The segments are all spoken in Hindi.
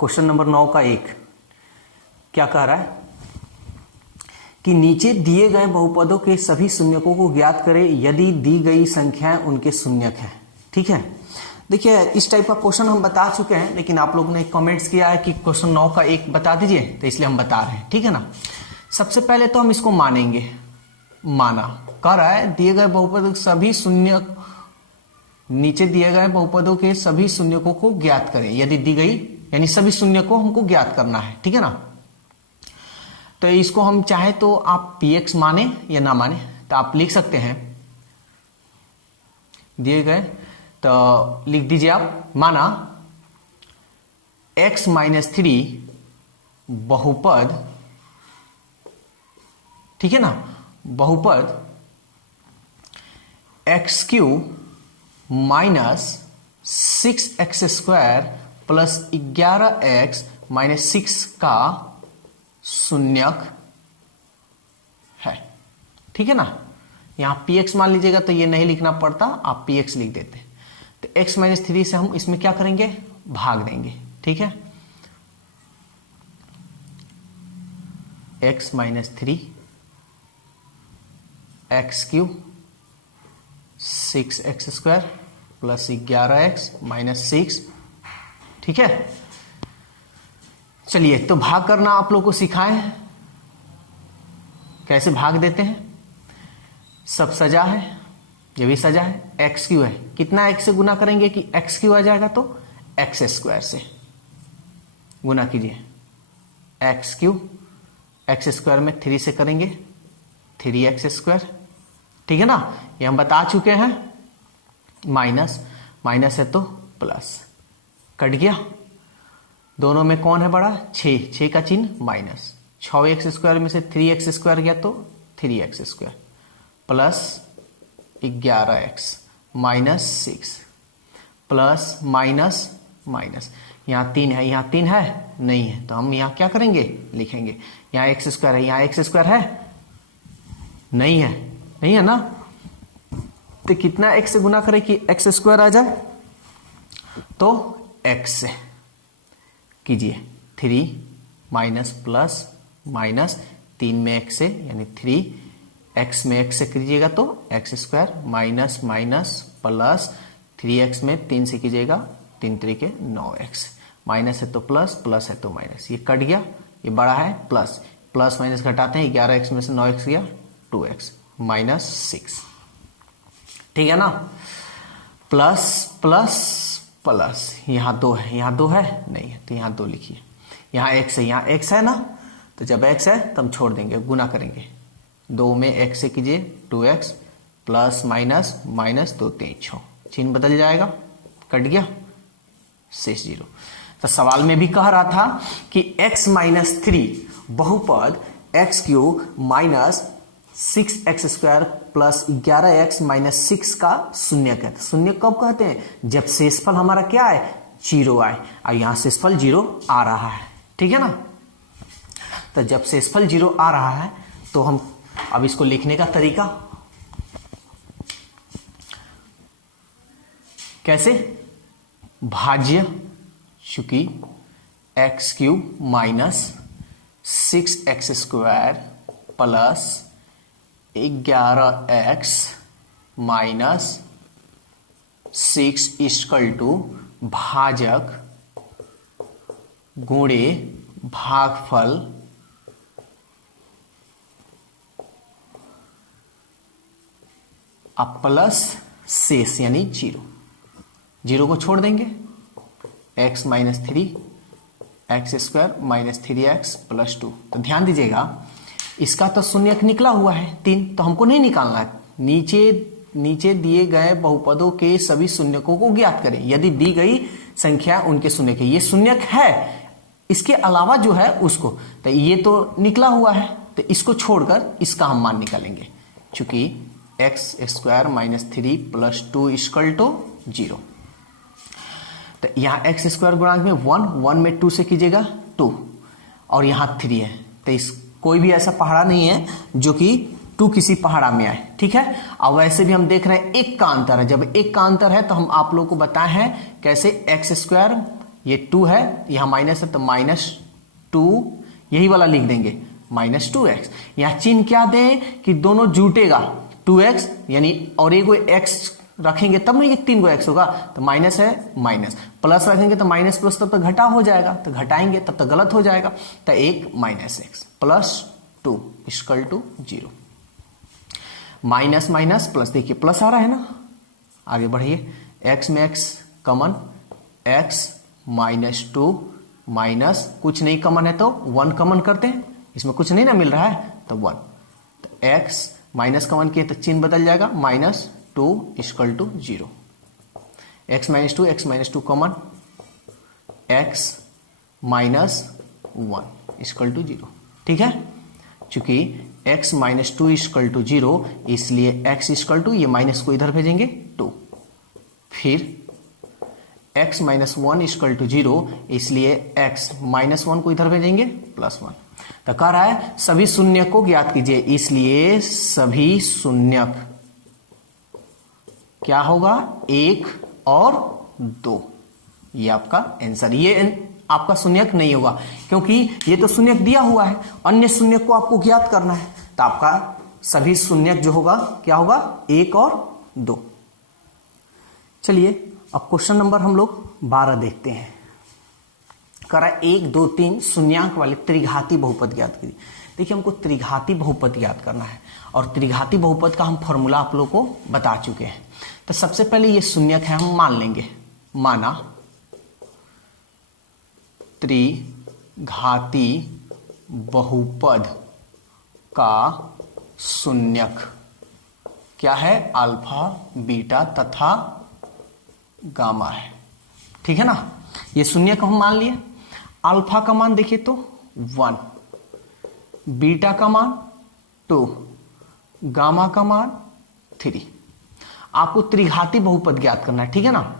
क्वेश्चन नंबर 9 का 1 क्या कह रहा है कि नीचे दिए गए बहुपदों के सभी शून्यकों को ज्ञात करें यदि दी गई संख्याएं उनके शून्यक हैं। ठीक है, देखिए इस टाइप का क्वेश्चन हम बता चुके हैं, लेकिन आप लोगों ने कमेंट्स किया है कि क्वेश्चन 9 का 1 बता दीजिए, तो इसलिए हम बता रहे हैं। ठीक है ना, सबसे पहले तो हम इसको मानेंगे। माना कह रहा है दिए गए बहुपद सभी शून्य, नीचे दिए गए बहुपदों के सभी शून्यकों को ज्ञात करें यदि दी गई, यानी सभी शून्य को हमको ज्ञात करना है। ठीक है ना, तो इसको हम चाहे तो आप px माने या ना माने, तो आप लिख सकते हैं दिए गए, तो लिख दीजिए आप, माना x - 3 बहुपद, ठीक है ना, बहुपद x³ - 6x² प्लस 11x - 6 का शून्यक है। ठीक है ना, यहां px मान लीजिएगा तो ये नहीं लिखना पड़ता, आप px लिख देते। तो x - 3 से हम इसमें क्या करेंगे, भाग देंगे। ठीक है, x - 3 x³ 6x² plus 11x - 6। ठीक है, चलिए तो भाग करना आप लोग को सिखाएं, कैसे भाग देते हैं। सब सजा है, ये भी सजा है, x³ है, कितना x से गुना करेंगे कि x³ आ जाएगा, तो x² से गुना कीजिए। x³ x² में 3 से करेंगे 3x²। ठीक है ना, ये हम बता चुके हैं। माइनस माइनस है तो प्लस, कट गया। दोनों में कौन है बड़ा, 6 का चिन्ह माइनस, 6x² में से 3x² गया तो 3x² plus 11x - 6 plus minus minus, यहाँ 3 है, यहाँ 3 है नहीं है, तो हम यहाँ क्या करेंगे, लिखेंगे। यहाँ x² है, यहाँ x² है नहीं है, नहीं है ना, तो कितना x से गुना करें कि x² आ जाए, तो x से कीजिए 3 माइनस प्लस माइनस, 3 में x से यानी 3x में x से कीजिएगा तो x² minus minus plus 3x में 3 से कीजिएगा 3 3 के 9x, माइनस है तो प्लस, प्लस है तो माइनस, ये कट गया, ये बड़ा है प्लस, प्लस माइनस घटाते हैं, 11x में से 9x गया 2x - 6। ठीक है ना, प्लस प्लस प्लस, यहाँ 2 है, यहाँ 2 है नहीं है, तो यहाँ 2 लिखिए। यहाँ x है, यहाँ x है ना, तो जब x है तो हम छोड़ देंगे, गुना करेंगे। 2 में x से कीजिए 2x प्लस माइनस माइनस 2 3 6, चिन्ह बदल जाएगा, कट गया, शेष 0। तो सवाल में भी कह रहा था कि x - 3 बहुपद x³ - 6x² प्लस 11x - 6 का शून्यक है। शून्य कब कहते हैं, जब शेषफल हमारा क्या है, 0 आए, और यहां शेषफल 0 आ रहा है। ठीक है ना, तो जब शेषफल 0 आ रहा है तो हम अब इसको लिखने का तरीका कैसे, भाज्य, चूंकि x³ - 6x² प्लस 11x - 6 = भाजक गुणे भागफल प्लस शेष यानी 0 को छोड़ देंगे, x - 3 x² - 3x + 2। तो ध्यान दीजिएगा, इसका तो शून्यक निकला हुआ है 3, तो हमको नहीं निकालना है। नीचे दिए गए बहुपदों के सभी शून्यकों को ज्ञात करें यदि दी गई संख्या उनके शून्यक है। ये शून्यक है, इसके अलावा जो है उसको, तो ये तो निकला हुआ है, तो इसको छोड़कर इसका हम मान निकालेंगे, चूंकि x² - 3 + 2 = 0। तो यहाँ x² गुणांक में 1 में 2 से कीजिएगा 2, और यहाँ 3 है, तो इस कोई भी ऐसा पहाड़ा नहीं है जो कि 2 किसी पहाड़ा में आए। ठीक है, अब वैसे भी हम देख रहे हैं 1 का अंतर है, जब 1 का अंतर है तो हम आप लोगों को बताए हैं कैसे x² ये 2 है, यहां माइनस है तो -2, यही वाला लिख देंगे -2x। यहां चिन्ह क्या दे कि दोनों जुटेगा 2x यानी, और एक x रखेंगे तब ना ये 3 को x होगा, तो माइनस है माइनस, प्लस रखेंगे तो माइनस प्लस तब तक घटा हो जाएगा, तो घटाएंगे तब तक गलत हो जाएगा, तो एक -x plus 2 equal to 0। Minus minus plus, देखिए प्लस आ रहा है ना, आगे बढ़िए, x में x कॉमन, x -2 माइनस कुछ नहीं कॉमन है तो 1 कॉमन करते हैं, इसमें कुछ नहीं ना मिल रहा है तो 1, तो x माइनस कॉमन किए तो चिन्ह बदल जाएगा, -2 equal to 0। x -2 common, x -1 equal to 0। ठीक है, चूंकि x -2 इक्वल टू 0 इसलिए x इक्वल टू, ये माइनस को इधर भेजेंगे 2, फिर x -1 इक्वल टू 0 इसलिए x -1 को इधर भेजेंगे +1। तो कह रहा है सभी शून्यक को ज्ञात कीजिए, इसलिए सभी शून्यक क्या होगा, 1 और 2, ये आपका आंसर। ये आपका शून्यक नहीं होगा क्योंकि ये तो शून्यक दिया हुआ है, अन्य शून्यक को आपको ज्ञात करना है, तो आपका सभी शून्यक जो होगा क्या होगा, 1 और 2। चलिए अब क्वेश्चन नंबर हम लोग 12 देखते हैं। करा 1 2 3 शून्यांक वाले त्रिघाती बहुपद ज्ञात कीजिए। देखिए हमको त्रिघाती बहुपद ज्ञात करना है और त्रिघाती बहुपद का हम फॉर्मूला आप लोग को बता चुके हैं। तो सबसे पहले ये शून्यक है, हम मान लेंगे, माना त्रिघाती बहुपद का शून्यक क्या है, अल्फा बीटा तथा गामा है। ठीक है ना, ये शून्यक हम मान लिए। अल्फा का मान देखिए तो 1, बीटा का मान 2, गामा का मान 3। आपको त्रिघाती बहुपद ज्ञात करना है, ठीक है ना।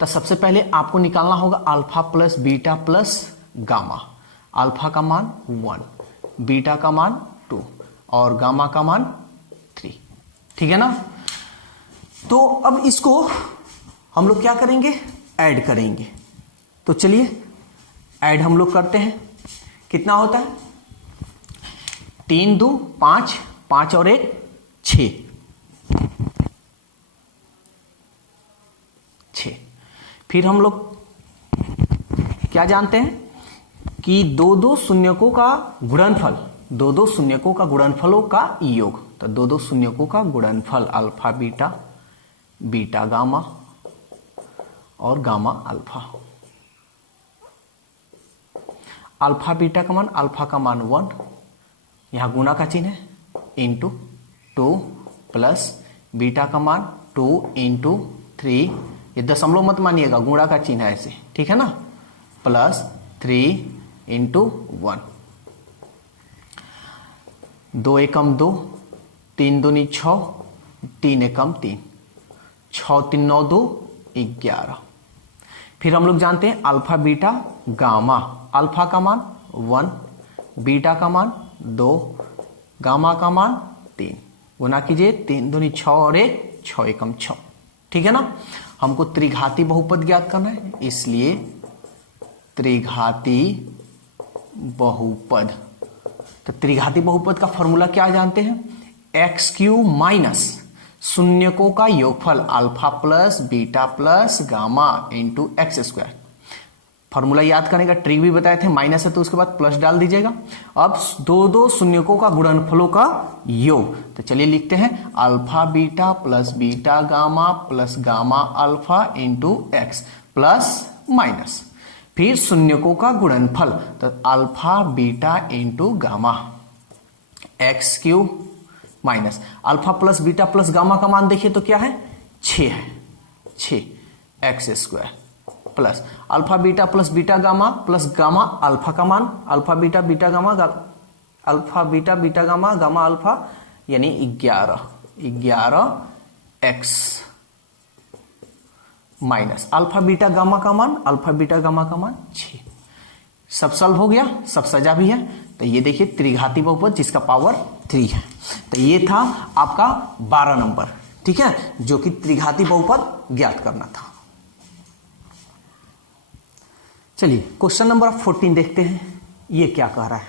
तो सबसे पहले आपको निकालना होगा alpha plus beta plus gamma. Alpha का मान 1, बीटा का मान 2 और गामा का मान 3। ठीक है ना। तो अब इसको हम लोग क्या करेंगे, ऐड करेंगे। तो चलिए ऐड हम लोग करते हैं। कितना होता है, 3 2 5, 5 और 1 6, 6। फिर हम लोग क्या जानते हैं कि 2 शून्यकों का गुणनफल, 2 शून्यकों का गुणनफलों का योग। तो 2 शून्यकों का गुणनफल अल्फा बीटा, बीटा गामा और गामा अल्फा। अल्फा बीटा का मान, अल्फा का मान 1, यहां गुना का चिन्ह है, इंटू 2 प्लस बीटा का मान 2 इंटू 3, ये दशमलव मत मानिएगा, गुणा का चिन्ह है ऐसे, ठीक है ना, प्लस 3 इंटू 1। 2 एकम 2, 3 दूनी 6, 3 एकम 3, 6 3 9 2 11। फिर हम लोग जानते हैं अल्फा बीटा गामा। अल्फा का मान 1, बीटा का मान 2, गामा का मान 3। गुना कीजिए, 3 दूनी 6 और 1 6 एकम 6। ठीक है ना। हमको त्रिघाती बहुपद ज्ञात करना है, इसलिए त्रिघाती बहुपद। तो त्रिघाती बहुपद का फॉर्मूला क्या जानते हैं, x³ माइनस शून्यकों का योगफल alpha plus beta plus gamma into x²। Formula याद करने का ट्रिक भी बताए थे, माइनस है तो उसके बाद प्लस डाल दीजिएगा। अब 2 शून्यकों का गुणनफलों का योग। तो चलिए लिखते हैं alpha beta plus beta gamma plus gamma alpha into x plus minus, फिर शून्यकों का गुणनफल, तो alpha beta into gamma x³ minus alpha plus beta plus gamma का मान देखिए तो क्या है, 6 है, 6 x² plus alpha beta plus beta gamma plus gamma alpha का मान, alpha beta beta gamma alpha beta beta gamma gamma alpha यानी 11x minus alpha beta gamma का मान, अल्फा बीटा गामा का मान 6। सब सॉल्व हो गया, सब सजा भी है। तो ये देखिए त्रिघाती बहुपद जिसका पावर 3 है। तो ये था आपका 12 नंबर, ठीक है, जो कि त्रिघाती बहुपद ज्ञात करना था। चलिए क्वेश्चन नंबर 14 देखते हैं, ये क्या कह रहा है।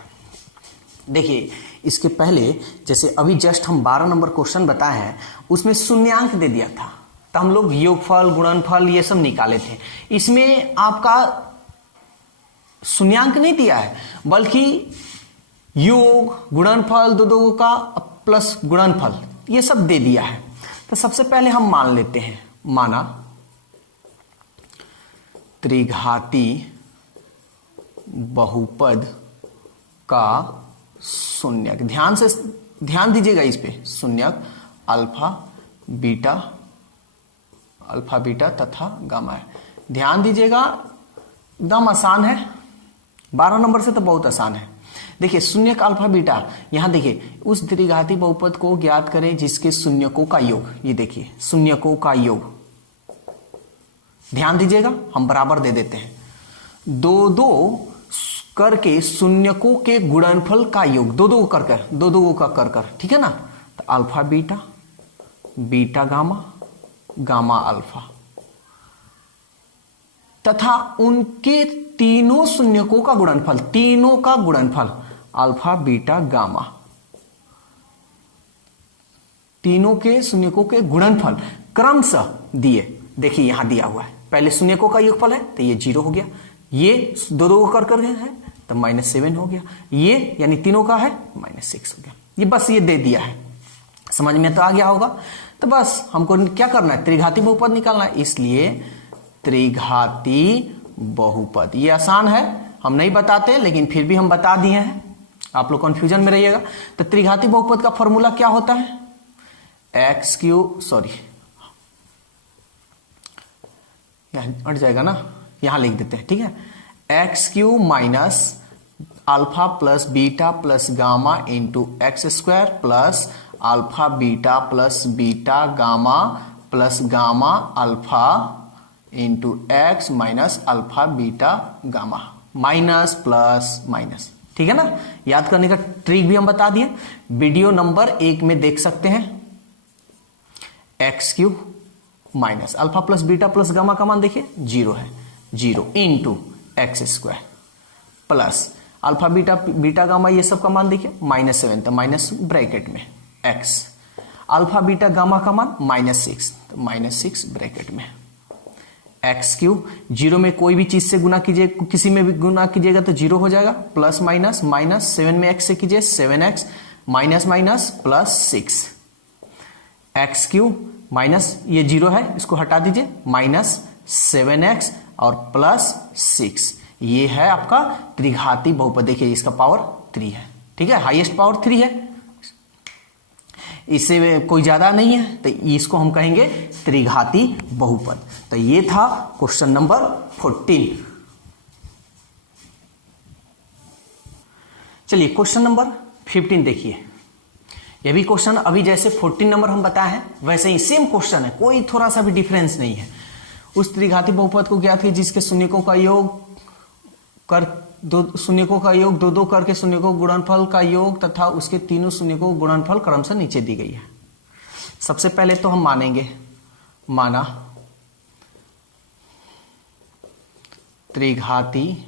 देखिए इसके पहले जैसे अभी जस्ट हम 12 नंबर क्वेश्चन बताए हैं, उसमें शून्यांक दे दिया था, तो हम लोग योगफल गुणनफल ये सब निकाले थे। इसमें आपका शून्यांक नहीं दिया है, बल्कि योग गुणनफल दो का प्लस गुणनफल ये सब दे दिया है। तो सबसे पहले हम मान लेते हैं, माना त्रिघाती बहुपद का शून्यक, ध्यान दीजिएगा इस पे, शून्यक अल्फा बीटा तथा गामा है। ध्यान दीजिएगा, एकदम आसान है, 12 नंबर से तो बहुत आसान है। देखिए शून्यक अल्फा बीटा, यहां देखिए उस त्रिघाती बहुपद को ज्ञात करें जिसके शून्यकों का योग, ये देखिए शून्यकों का योग, ध्यान दीजिएगा हम बराबर दे देते हैं, दो करके शून्यकों के गुणनफल का योग, दो कर, ठीक है ना। तो अल्फा बीटा गामा अल्फा तथा उनके तीनों शून्यकों का गुणनफल, अल्फा बीटा गामा, तीनों के शून्यकों के गुणनफल क्रमशः दिए। देखिए यहां दिया हुआ है, पहले शून्यकों का योगफल है तो ये 0 हो गया, ये दो कर है तो -7 हो गया, ये यानी तीनों का है -6 हो गया। ये बस ये दे दिया है, समझ में तो आ गया होगा। तो बस हमको क्या करना है, त्रिघाती बहुपद निकालना है, इसलिए त्रिघाती बहुपद, ये आसान है, हम नहीं बताते लेकिन फिर भी हम बता दिए हैं, आप लोग कंफ्यूजन में रहिएगा। तो त्रिघाती बहुपद का फॉर्मूला क्या होता है, हट जाएगा ना, यहां लिख देते हैं, ठीक है, x³ minus alpha plus beta plus gamma into x² plus alpha beta gamma plus gamma alpha into x minus alpha beta gamma, minus plus minus, ठीक है ना। याद करने का ट्रिक भी हम बता दिए, वीडियो नंबर 1 में देख सकते हैं। x³ minus alpha plus beta plus gamma का मान देखिए 0 है, 0 into x² plus alpha beta gamma ये सब का मान देखिए -7, तो माइनस ब्रैकेट में x, अल्फा बीटा गामा का मान -6, तो -6 ब्रैकेट में x³, 0 में कोई भी चीज से गुना कीजिए, किसी में भी गुना कीजिएगा तो 0 हो जाएगा, प्लस माइनस 7 में x से कीजिए 7x minus plus 6, x³ minus ये 0 है, इसको हटा दीजिए, -7x और प्लस 6, ये है आपका त्रिघाती बहुपद। देखिए इसका पावर 3 है, ठीक है, हाईएस्ट पावर 3 है, इससे कोई ज्यादा नहीं है, तो इसको हम कहेंगे त्रिघाती बहुपद। तो ये था क्वेश्चन नंबर 14। चलिए क्वेश्चन नंबर 15 देखिए, ये भी क्वेश्चन अभी जैसे 14 नंबर हम बताए हैं वैसे ही सेम क्वेश्चन है, कोई थोड़ा सा भी डिफरेंस नहीं है। उस त्रिघाती बहुपद को ज्ञात कीजिए जिसके शून्यकों का योग दो करके शून्यकों गुणनफल का योग तथा उसके तीनों शून्यकों गुणनफल क्रमशः नीचे दी गई है। सबसे पहले तो हम मानेंगे, माना त्रिघाती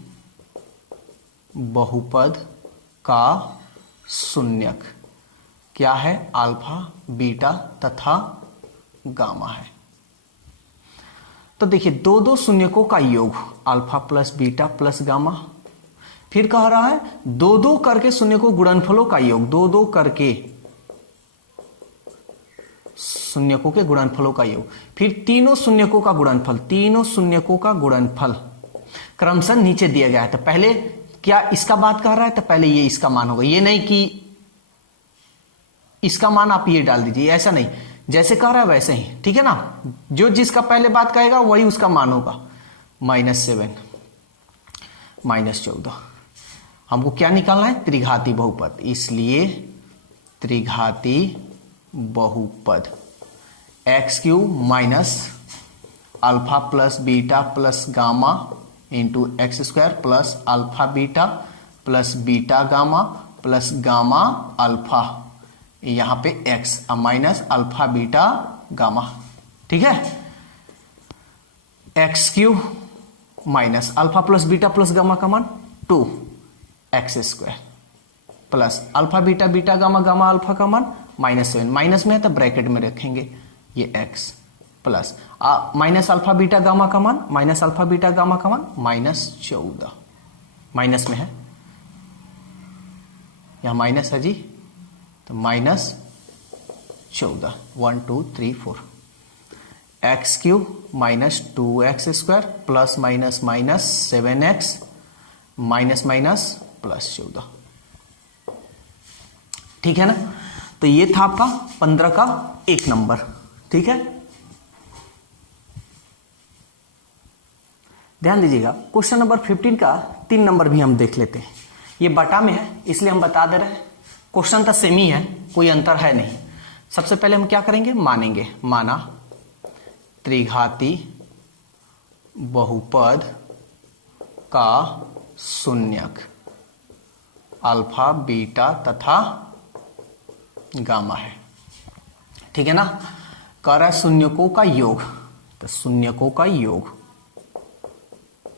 बहुपद का शून्यक क्या है, अल्फा बीटा तथा गामा है। तो देखिए दो शून्यकों का योग alpha plus beta plus gamma, फिर कह रहा है दो करके शून्यकों गुणनफलों का योग, दो करके शून्यकों के गुणनफलों का योग, फिर तीनों शून्यकों का गुणनफल क्रमशः नीचे दिया गया है। तो पहले क्या इसका बात कह रहा है, तो पहले ये इसका मान होगा, ये नहीं कि इसका मान आप ये डाल दीजिए, ऐसा नहीं, जैसे कह रहा है वैसे ही, ठीक है ना, जो जिसका पहले बात कहेगा वही उसका मान होगा। -7 -14, हमको क्या निकालना है, त्रिघाती बहुपद, इसलिए त्रिघाती बहुपद x³ minus alpha plus beta plus gamma into x² plus alpha beta plus beta gamma plus gamma alpha, यहां पे x minus alpha beta gamma, ठीक है, x³ minus alpha plus beta plus gamma का मान 2x² plus alpha beta beta gamma gamma alpha का मान -7, माइनस में है तो ब्रैकेट में रखेंगे ये x plus minus alpha beta gamma का मान माइनस अल्फा बीटा गामा का मान -14, माइनस में है, यहां माइनस है जी, तो -14 1 2 3 4 x³ minus 2x² plus minus minus 7x minus minus plus 14, ठीक है ना। तो ये था आपका 15 का 1 नंबर, ठीक है। ध्यान दीजिएगा, क्वेश्चन नंबर 15 का 3 नंबर भी हम देख लेते हैं। ये बटा में है इसलिए हम बता दे रहे हैं, क्वेश्चन तो सेम ही है, कोई अंतर है नहीं। सबसे पहले हम क्या करेंगे, मानेंगे, माना त्रिघाती बहुपद का शून्यक अल्फा बीटा तथा गामा है, ठीक है ना। कह रहा है शून्यकों का योग, तो शून्यकों का योग,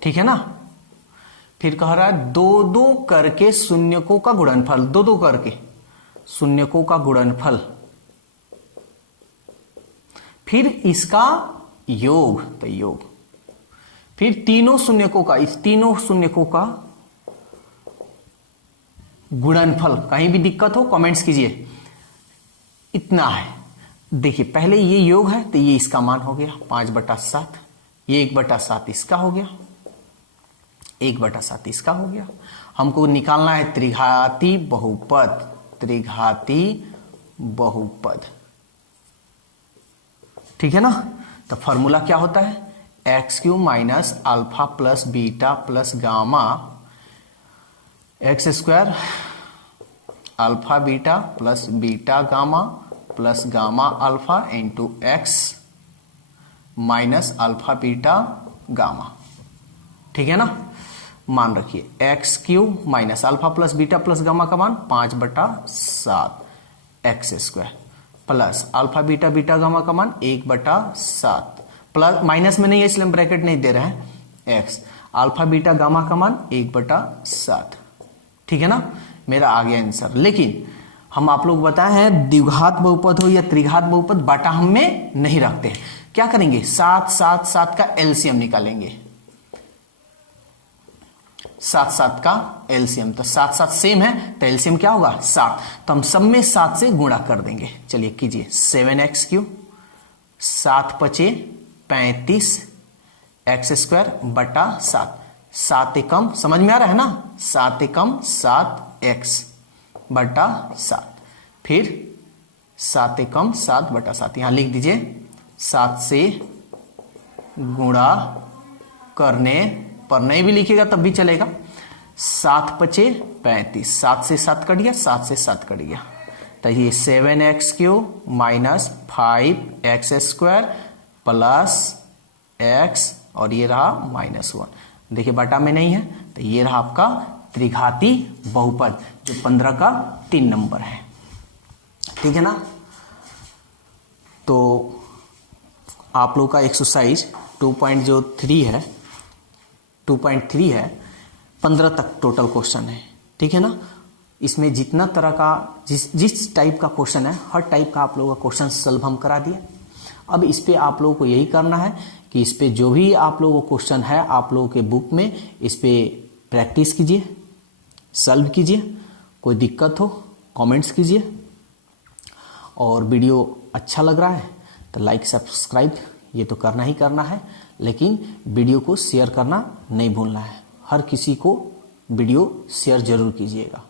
ठीक है ना। फिर कह रहा है दो दो करके शून्यकों का गुणनफल, दो दो करके शून्यकों का गुणनफल, फिर इसका योग, तो योग, फिर तीनों शून्यकों का, इस तीनों शून्यकों का गुणनफल। कहीं भी दिक्कत हो कमेंट्स कीजिए। इतना है, देखिए पहले ये योग है तो ये इसका मान हो गया 5/7, ये 1/7 इसका हो गया, 1/7 इसका हो गया। हमको निकालना है त्रिघाती बहुपद, त्रिघाती बहुपद, ठीक है ना। तो फॉर्मूला क्या होता है, x³ minus alpha plus beta plus gamma x² alpha beta plus beta gamma plus gamma alpha into x minus alpha beta gamma, ठीक है ना। मान रखिए x³ minus alpha plus beta plus gamma का मान 5/7 x² plus alpha beta beta gamma का मान 1/7, प्लस माइनस में नहीं है इसलिए हम ब्रैकेट नहीं दे रहे हैं, x अल्फा बीटा गामा का मान 1/7, ठीक है ना। मेरा आ गया आंसर। लेकिन हम आप लोग बताए हैं द्विघात बहुपद हो या त्रिघात बहुपद बाटा हम में नहीं रखते हैं। क्या करेंगे, 7 7 7 का एलसीएम निकालेंगे, 7 7 का एलसीएम, तो 7 7 सेम है तो एलसीएम क्या होगा 7, तो हम सब में 7 से गुणा कर देंगे। चलिए कीजिए, 7x³ 7×5 35 x² बटा 7, 7 एकम समझ में आ रहा है ना, 7 एकम 7x बटा 7, फिर 7 एकम 7/7, यहां लिख दीजिए 7 से गुणा करने पर नहीं भी लिखिएगा तब भी चलेगा, 7×5 35, 7 से 7 कट गया, 7 से 7 कट गया, तो ये 7x³ minus 5x² plus x और ये रहा -1, देखिए बटा में नहीं है, तो ये रहा आपका त्रिघाती बहुपद जो 15 का 3 नंबर है, ठीक है ना। तो आप लोग का एक्सरसाइज 2.3 है, 2.3 है, 15 तक टोटल क्वेश्चन है, ठीक है ना। इसमें जितना तरह का जिस टाइप का क्वेश्चन है हर टाइप का आप लोगों का क्वेश्चन सॉल्व हम करा दिए। अब इस पे आप लोगों को यही करना है कि इस पे जो भी आप लोगों को क्वेश्चन है आप लोगों के बुक में इस पे प्रैक्टिस कीजिए, सॉल्व कीजिए, कोई दिक्कत हो कमेंट्स कीजिए, और वीडियो अच्छा लग रहा है तो लाइक सब्सक्राइब ये तो करना ही करना है, लेकिन वीडियो को शेयर करना नहीं भूलना है। हर किसी को वीडियो शेयर जरूर कीजिएगा।